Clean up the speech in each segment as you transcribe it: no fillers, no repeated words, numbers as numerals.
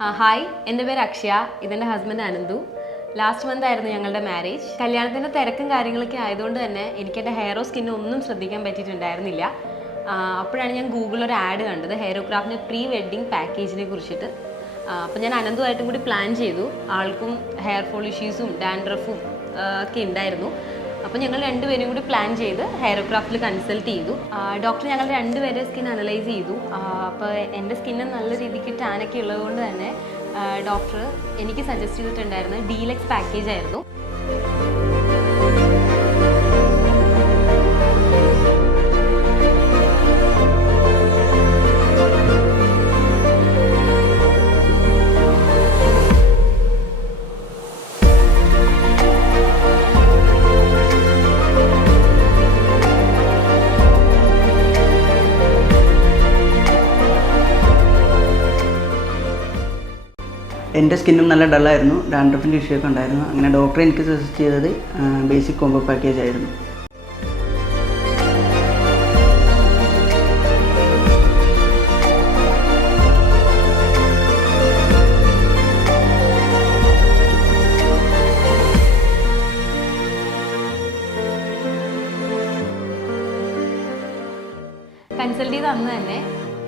Hi, എൻ്റെ പേര് അക്ഷയ. ഇതെൻ്റെ ഹസ്ബൻഡ് അനന്തു. ലാസ്റ്റ് മന്ത് ആയിരുന്നു ഞങ്ങളുടെ മാരേജ്. കല്യാണത്തിൻ്റെ തിരക്കും കാര്യങ്ങളൊക്കെ ആയതുകൊണ്ട് തന്നെ എനിക്ക് എൻ്റെ ഹെയറോ സ്കിന്നോ ഒന്നും ശ്രദ്ധിക്കാൻ പറ്റിയിട്ടുണ്ടായിരുന്നില്ല. അപ്പോഴാണ് ഞാൻ ഗൂഗിളിൽ ഒരു ആഡ് കണ്ടത് ഹെയറോക്രാഫ്റ്റിൻ്റെ പ്രീ വെഡ്ഡിങ് പാക്കേജിനെ കുറിച്ചിട്ട്. അപ്പോൾ ഞാൻ അനന്തുമായിട്ടും കൂടി പ്ലാൻ ചെയ്തു. ആൾക്കും ഹെയർ ഫോൾ ഇഷ്യൂസും ഡാൻഡ്രഫും ഒക്കെ ഉണ്ടായിരുന്നു. അപ്പോൾ ഞങ്ങൾ രണ്ടുപേരും കൂടി പ്ലാൻ ചെയ്ത് ഹെയറോക്രാഫ്റ്റിൽ കൺസൾട്ട് ചെയ്തു. ഡോക്ടർ ഞങ്ങൾ രണ്ടുപേരെ സ്കിൻ അനലൈസ് ചെയ്തു. അപ്പോൾ എൻ്റെ സ്കിന്ന് നല്ല രീതിക്ക് ടാനൊക്കെ ഉള്ളതുകൊണ്ട് തന്നെ ഡോക്ടർ എനിക്ക് സജസ്റ്റ് ചെയ്തിട്ടുണ്ടായിരുന്നത് ഡീലക്സ് പാക്കേജ് ആയിരുന്നു. എൻ്റെ സ്കിന്നും നല്ല ഡള്ളായിരുന്നു, ഡാൻഡ്രഫിൻ്റെ ഇഷ്യൂ ഒക്കെ ഉണ്ടായിരുന്നു. അങ്ങനെ ഡോക്ടർ എനിക്ക് സജസ്റ്റ് ചെയ്തത് ബേസിക് കോംബോ പാക്കേജ് ആയിരുന്നു. കൺസൾട്ട് ചെയ്ത അന്ന് തന്നെ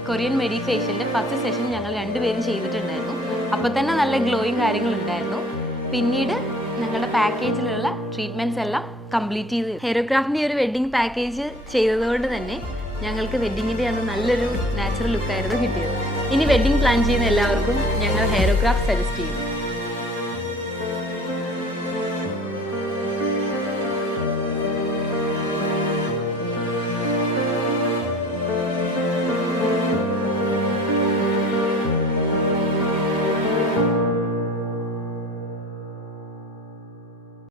കൊറിയൻ മെഡി ഫേഷ്യലിൻ്റെ ഫസ്റ്റ് സെഷൻ ഞങ്ങൾ രണ്ടുപേരും ചെയ്തിട്ടുണ്ടായിരുന്നു. അപ്പോൾ തന്നെ നല്ല ഗ്ലോയിങ് കാര്യങ്ങളുണ്ടായിരുന്നു. പിന്നീട് ഞങ്ങളുടെ പാക്കേജിലുള്ള ട്രീറ്റ്മെൻറ്റ്സ് എല്ലാം കംപ്ലീറ്റ് ചെയ്ത് ഹെയറോക്രാഫ്റ്റിൻ്റെ ഒരു വെഡ്ഡിങ് പാക്കേജ് ചെയ്തതുകൊണ്ട് തന്നെ ഞങ്ങൾക്ക് വെഡ്ഡിങ്ങിൻ്റെ അന്ന് നല്ലൊരു നാച്ചുറൽ ലുക്കായിരുന്നു കിട്ടിയത്. ഇനി വെഡ്ഡിങ് പ്ലാൻ ചെയ്യുന്ന എല്ലാവർക്കും ഞങ്ങൾ ഹെയറോക്രാഫ്റ്റ് സജസ്റ്റ് ചെയ്യുന്നു.